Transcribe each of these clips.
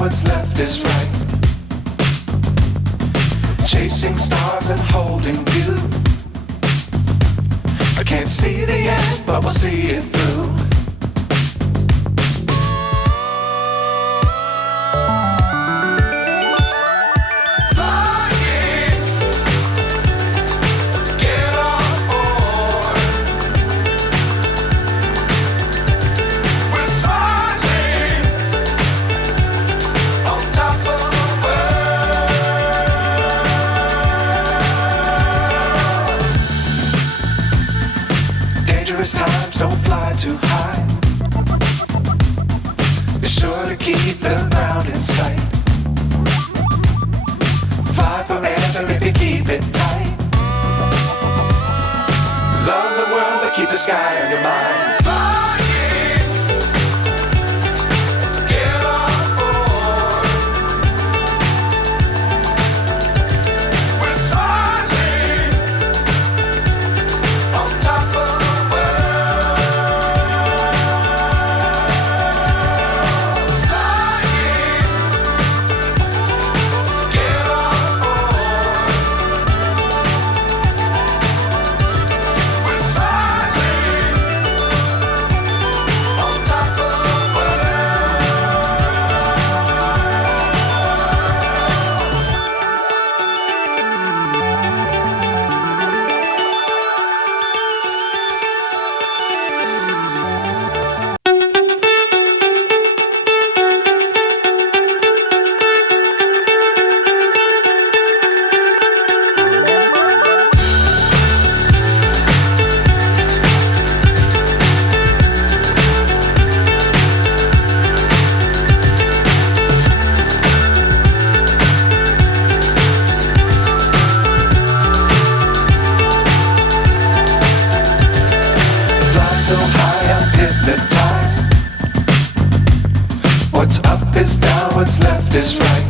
what's left is right. Chasing stars and holding you. I can't see the end, but we'll see it through. Times don't fly too high. Be sure to keep the ground in sight. Fly forever if you keep it tight. Love the world but keep the sky on your mind. So high I'm hypnotized. What's up is down, what's left is right.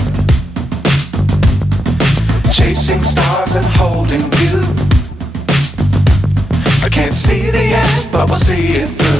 Chasing stars and holding you. I can't see the end, but we'll see it through.